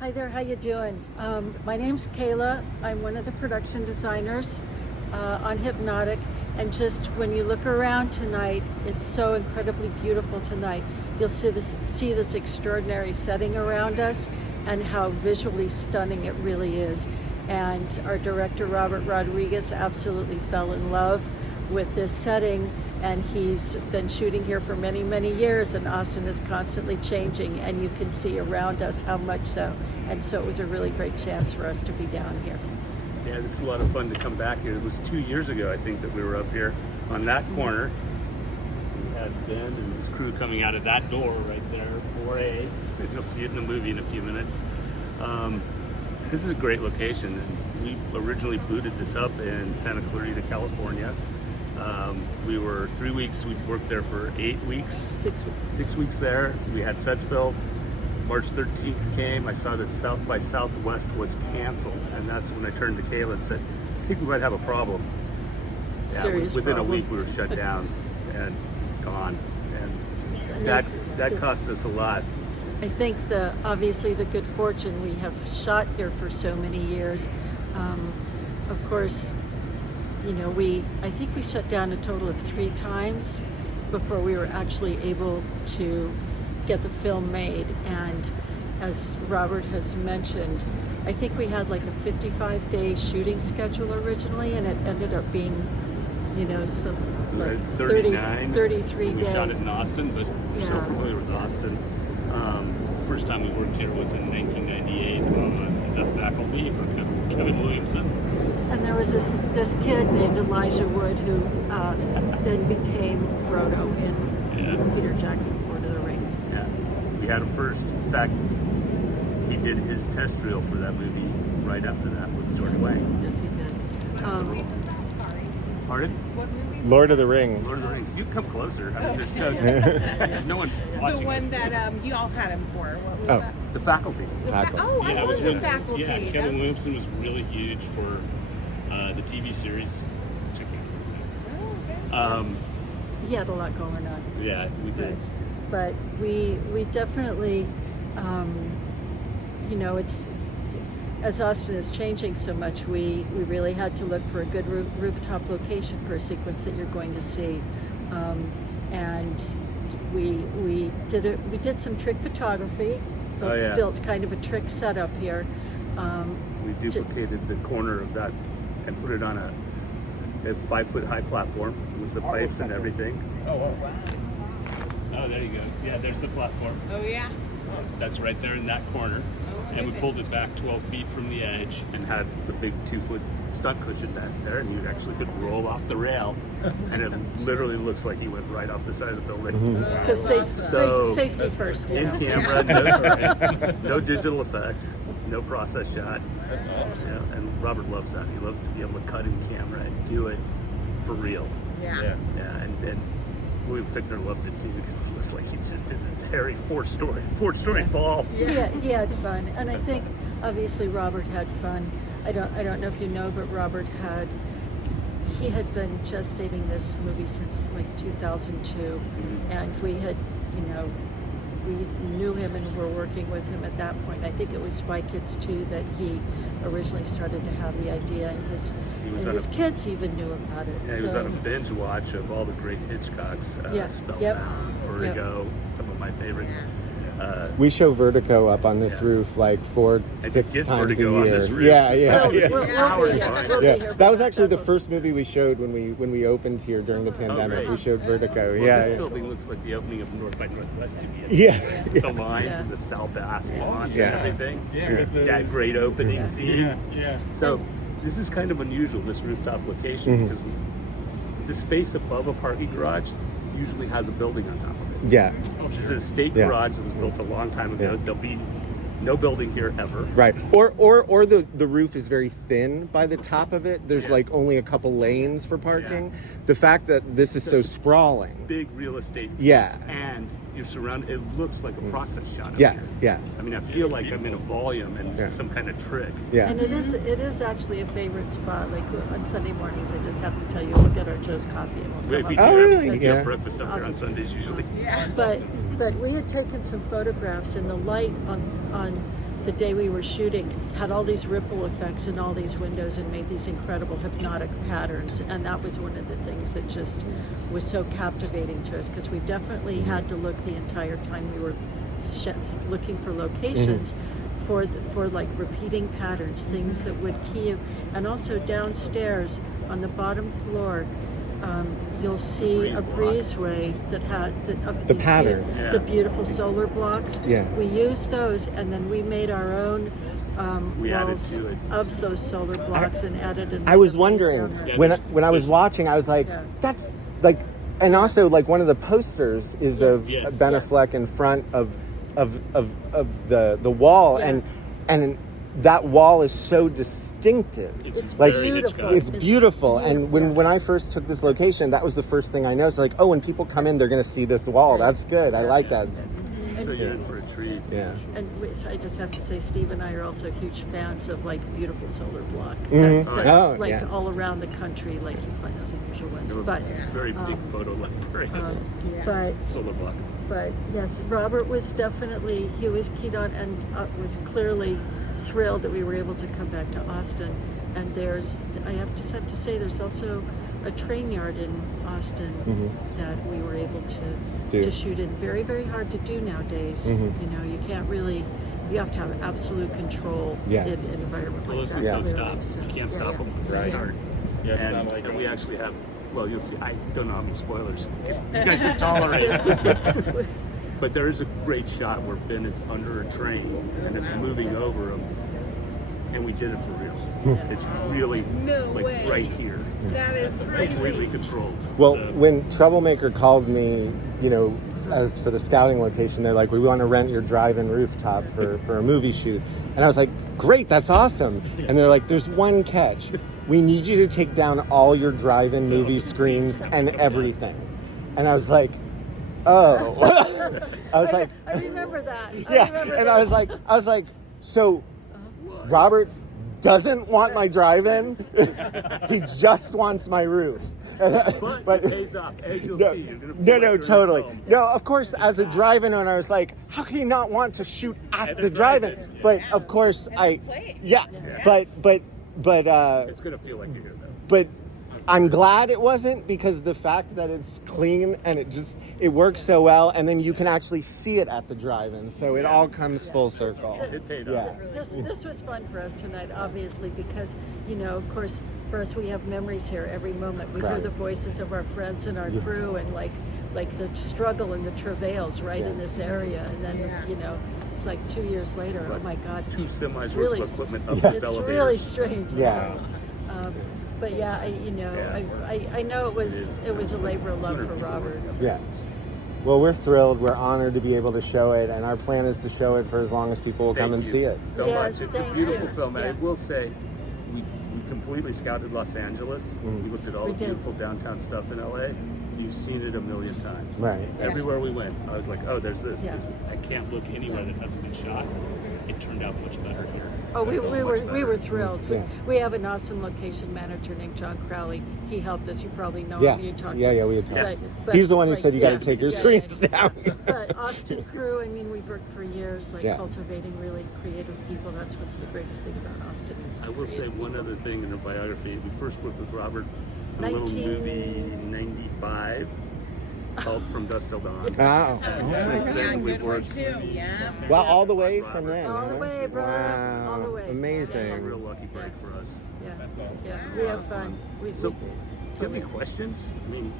Hi there, how you doing? My name's Kayla. I'm one of the production designers on Hypnotic. And just when you look around tonight, it's so incredibly beautiful tonight. You'll see this extraordinary setting around us and how visually stunning it really is. And our director, Robert Rodriguez, absolutely fell in love with this setting, and he's been shooting here for many, many years, and Austin is constantly changing, and you can see around us how much so. And so it was a really great chance for us to be down here. Yeah, this is a lot of fun to come back here. It was 2 years ago, I think, that we were up here on that corner. We had Ben and his crew coming out of that door right there, 4A. You'll see it in the movie in a few minutes. This is a great location, and we originally booted this up in Santa Clarita, California. We were 3 weeks. We worked there for 8 weeks. 6 weeks. 6 weeks there. We had sets built. March 13th came. I saw that South by Southwest was canceled, and that's when I turned to Kayla and said, I think we might have a problem. Yeah, Serious within problem. a week we were shut down and gone, and that cost us a lot. I think obviously the good fortune we have shot here for so many years. Of course, you know, I think we shut down a total of 3 times before we were actually able to get the film made. And as Robert has mentioned, I think we had like a 55-day shooting schedule originally, and it ended up being, you know, some like 39, 33 we days. shot it in Austin, but we're so familiar with Austin. First time we worked here was in 1998 on The Faculty for Kevin Williamson. And there was this kid named Elijah Wood who then became Frodo in Peter Jackson's Lord of the Rings. Yeah, we had him first. In fact, he did his test reel for that movie right after that with George Wang. Yes, he did. Pardon? Lord of the Rings. Lord of the Rings. You can come closer. I mean, there's no one watching The one this. that you all had him for. What was Oh. that? The Faculty. Oh, I it love was the when- faculty. Yeah, Kevin That's- Williamson was really huge for the TV series. Check it Oh, okay. He had a lot going on. Yeah, we did. But we definitely, you know, it's, as Austin is changing so much, we really had to look for a good rooftop location for a sequence that you're going to see. And we did some trick photography, Oh, yeah. built kind of a trick setup here. We duplicated the corner of that and put it on a 5-foot high platform with the pipes and everything. Oh, there you go. Yeah, there's the platform. Oh, yeah. That's right there in that corner. And we pulled it back 12 feet from the edge. And had the big 2-foot stunt cushion back there, and you actually could roll off the rail, and it literally looks like you went right off the side of the building. Because So, safety first, you In know. camera, no digital effect, no process shot. That's awesome. Yeah, and Robert loves that. He loves to be able to cut in camera and do it for real. Yeah. Yeah, and William Fichtner loved it too, because it looks like he just did this hairy four-story fall. Yeah, he had fun, and I think obviously Robert had fun. I don't know if you know, but Robert had been gestating this movie since like 2002, and we had, you know, we knew him and were working with him at that point. I think it was Spy Kids 2 that he originally started to have the idea, and his kids even knew about it. Yeah, he was on a binge watch of all the great Hitchcocks, Yeah, Spellbound, Vertigo, some of my favorites. We show Vertigo up on this roof like 4-6 And you get times a Vertigo on year. this roof. Yeah, It's yeah, We'll yeah. be here. We'll be Yeah, here. that was actually the first movie we showed when we opened here during the pandemic. great. We showed Vertigo. Well, yeah, this yeah. building looks like the opening of North by Northwest to me. Yeah, The lines and the Sal Bass font Yeah. and everything. Yeah. That great opening scene. Yeah. So this is kind of unusual, this rooftop location, because the space above a parking garage usually has a building on top of it. yeah, This is a state Yeah. garage that was built a long time ago. Yeah. There'll be no building here ever. right. Or the roof is very thin by the top of it. There's like only a couple lanes for parking. The fact that this is so sprawling. Big real estate piece, Yeah. and you're surrounded. It looks like a process shot. Up Yeah, here. yeah, I mean, I feel like I'm in a volume and Yeah. some kind of trick. yeah. And it is actually a favorite spot. Like on Sunday mornings, I just have to tell you, look at our Joe's Coffee, and we'll We come Oh, up. really? We Yeah. have breakfast up here on Awesome. Sundays usually. Yeah. But we had taken some photographs, and the light on the day we were shooting had all these ripple effects in all these windows and made these incredible hypnotic patterns. And that was one of the things that just was so captivating to us, because we definitely had to look the entire time we were looking for locations for like repeating patterns, things that would key you. And also downstairs on the bottom floor, you'll see a breezeway that had of The these patterns. Yeah. the beautiful solar blocks. Yeah. We used those, and then we made our own We added walls to it. of those solar blocks and added in. I was the wondering down there. Yeah. when I was watching, I was like, Yeah. that's like, and also like one of the posters is of Yes. Ben Affleck in front of the wall, Yeah. and that wall is so distinctive. It's like beautiful. it's beautiful. And beautiful. when I first took this location, that was the first thing I noticed. Like, oh, when people come in, they're going to see this wall. That's good. I like that. So you're in for a treat. Yeah. And I just have to say, Steve and I are also huge fans of like beautiful solar block, Mhm. that, Oh, like yeah. all around the country. Like you find those unusual ones, They have but a very big photo library of but solar block. But yes, Robert was definitely, he was keyed on and was clearly thrilled that we were able to come back to Austin. And I have to say, there's also a train yard in Austin that we were able to shoot in. Very, very hard to do nowadays. You know, you can't really, you have to have absolute control Yeah. in an environment Well, like those that. things don't really. stop. So, You can't yeah, stop yeah. them once they Right. start. Yeah, it's And, not like and we actually have, well, you'll see, I don't know how many spoilers you guys can tolerate. But there is a great shot where Ben is under a train and it's moving over him, and we did it for real. It's really No like way. right here, That is completely crazy. controlled. Well, So- when Troublemaker called me, you know, as for the scouting location, they're like, we want to rent your drive-in rooftop for a movie shoot. And I was like, great, that's awesome. And they're like, there's one catch. We need you to take down all your drive-in movie screens and everything. And I was like, oh. I was like, I remember that. yeah. remember And I was this. like, so Robert doesn't want my drive-in. He just wants my roof. But it pays off, as you'll No, see. You're gonna feel no, like you're in a totally. film. No, of course, as a drive-in owner, I was like, how can he not want to shoot at At the the drive-in? drive-in, yeah. But of course, play it. yeah, but It's gonna feel like you're here though. but I'm glad it wasn't, because the fact that it's clean and it works so well, and then you can actually see it at the drive-in, so it all comes full circle. It paid Yeah. off. This was fun for us tonight, obviously, because, you know, of course, for us, we have memories here every moment. We hear Right. the voices of our friends and our crew, and like the struggle and the travails right in this area. And then, you know, it's like 2 years later. Oh my God, Two it's semis worth really, of equipment up Yeah. this it's elevator. really strange. Yeah. But yeah, I know it was a labor of love for Robert. So. Yeah. Well, we're thrilled. We're honored to be able to show it, and our plan is to show it for as long as people will come and Thank see you it. so Yes, much. It's a thank beautiful you. film. And Yeah. I will say, we completely scouted Los Angeles. We looked at all We the did. beautiful downtown stuff in LA. You've seen it a million times. Right. Everywhere we went, I was like, oh, there's this. Yeah. There's this. I can't look anywhere that hasn't been shot. It turned out much better here. Oh, we Much were better. thrilled. Yeah. We have an awesome location manager named John Crowley. He helped us. You probably know Yeah. him. You talked Yeah, to yeah, him. we had talked. But- He's the one who like, said you got to yeah, take your yeah, screens yeah. down. But Austin crew, I mean, we've worked for years, like Yeah. cultivating really creative people. That's what's the greatest thing about Austin. Is the I will say creative one people. other thing in the biography. We first worked with Robert on a little 19 movie, 95, called From Dusk Till Dawn. Wow. And since Yeah, then, we've good one worked. too. Yeah. Well, all the way from then. All the huh? way, brother. Wow. All the way. A Amazing. real lucky break for us. Yeah, That's awesome. yeah, we have fun. So, do you have any questions? I mean,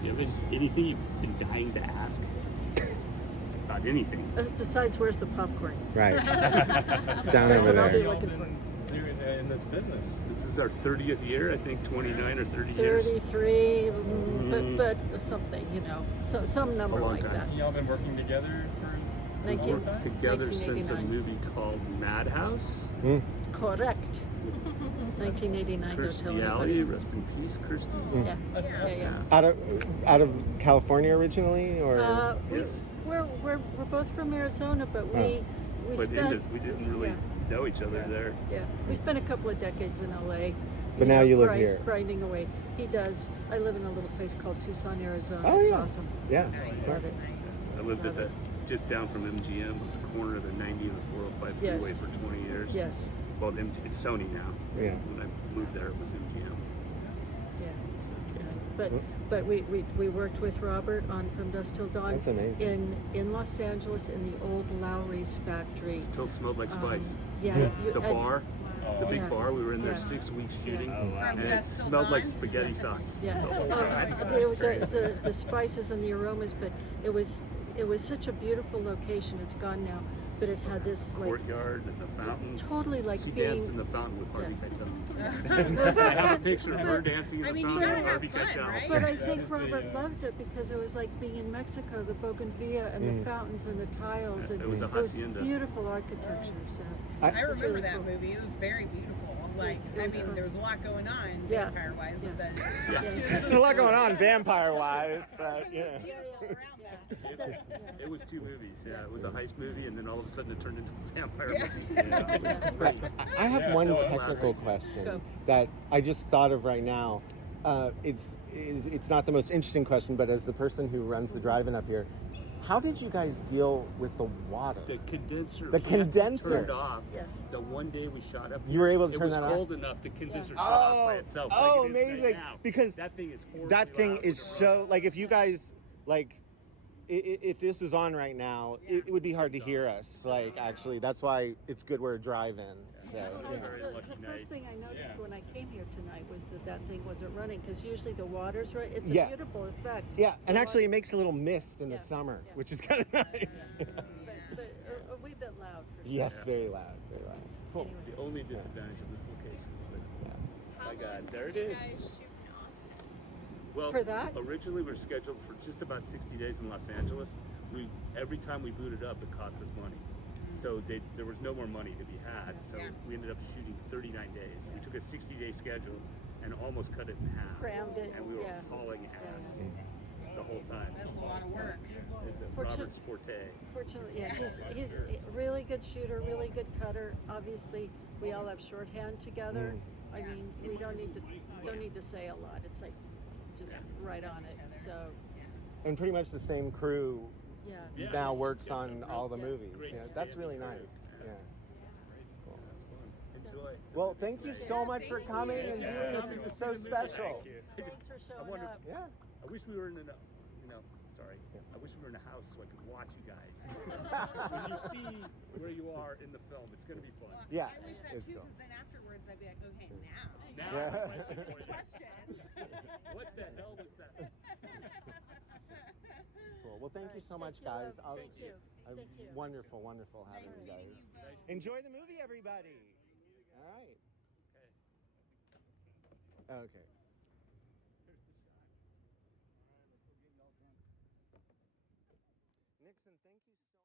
do you have anything you've been dying to ask? About anything. Besides, where's the popcorn? Right. Down That's over what I'll be there. looking for. You're in this business. This is our 30th year, I think 29 or 30 years. 33, but something, you know, so some number A long like time. that. Y'all been working together for We've 19 worked together since a 1989. movie called Madhouse. Correct. 1989. Don't Kirstie tell Alley, anybody. rest in peace, Kirstie. Yeah, That's yeah, awesome. yeah. Out of California originally, or Yes. We're both from Arizona, but we But spent we didn't really know each other there. yeah we spent a couple of decades in LA. But now you live grind- here. grinding away. He does. I live in a little place called Tucson, Arizona. Oh, it's yeah. awesome. yeah. Love it. I lived at the just down from MGM, corner of the 90 and the 405 freeway Yes. for 20 years. Yes. Well, it's Sony now. Yeah. When I moved there, it was MGM. Yeah. But we worked with Robert on From Dusk Till Dawn. That's amazing. In Los Angeles in the old Lowry's factory. It still smelled like spice. Yeah. The bar, the big Yeah. bar, we were in there Yeah. 6 weeks shooting, Yeah. Oh, wow. and From it dusk till smelled like dawn? spaghetti sauce. Yeah, The whole time. there was the spices and the aromas, but it was such a beautiful location. It's gone now, but it had this like Courtyard and the fountain. totally like She danced in being. the fountain with Harvey Yeah. Keitel. I have a picture of her dancing in I the mean, you fountain gotta with Harvey have fun, Keitel. right? But I That think is the, Robert loved it because it was like being in Mexico, the bougainvillea and the fountains and the tiles, and It was a hacienda. beautiful architecture. So I It was remember really that cool. movie. It was very beautiful. Like, It I was mean, fun. there was a lot going on, Yeah. vampire-wise, Yeah. but then Yeah. There's a lot going on vampire-wise, but yeah. beautiful around that. It was 2 movies. Yeah, it was a heist movie, and then all of a sudden it turned into a vampire Yeah. movie. Yeah. It was great. I have Yeah, one still technical classic. question Go. that I just thought of right now. It's not the most interesting question, but as the person who runs the drive-in up here, how did you guys deal with the water? The condenser. The we had to condenser. Turn it off. Yes. The one day we shot up, You were able to it turn was that off? cold enough. The condenser Yeah. shut off by itself. Oh, like it is right amazing. now. Because that thing is horribly That thing loud is when it so runs. like if you guys like if this was on right now, it would be hard to hear us. Like actually, that's why it's good we're a drive-in. So Yeah. Very lucky The night. first thing I noticed Yeah. when I came here tonight was that thing wasn't running because usually the water's right. It's a Yeah. beautiful effect. yeah, and The actually it water- makes a little mist in the Yeah. summer, Yeah. which is kind of nice. but a wee bit loud for sure. Yes, Yeah. very loud, very loud. Cool. It's the only disadvantage of this location. But, Yeah. my God, there it is. Well, For that? originally we were scheduled for just about 60 days in Los Angeles. Every time we booted up, it cost us money. So there was no more money to be had. So Yeah. we ended up shooting 39 days. We took a 60-day schedule and almost cut it in half. Crammed it, And we were yeah. hauling ass the whole time. That's a lot of work. It's Fortune- Robert's forte. Fortunately, yeah, he's a really good shooter, really good cutter. Obviously, we all have shorthand together. I mean, we don't need to say a lot. It's like just right on it. So And pretty much the same crew yeah. Yeah. now works Yeah. on all the Yeah. movies. Great Yeah, that's stand-up really crew. nice. Yeah. Yeah. That's fun. Enjoy. Well, thank you so much for Thank coming you. and Yeah. doing this. This is so special. Thank you. Thanks for showing wonder- up. Yeah. I wish we were in sorry. Yeah. I wish we were in a house so I could watch you guys. When you see where you are in the film, it's going to be fun. Yeah, I wish that it's too, cool. because then afterwards I'd be like, okay, now. Now, Yeah. I have a question for you. Question. What the hell was that? Cool. Well, thank you so Thank much, you, guys. love. Thank you. Thank you. Wonderful, wonderful having Nice you meeting guys. you. Nice. Enjoy the movie, everybody. All right. Okay. Okay. Nixon, thank you so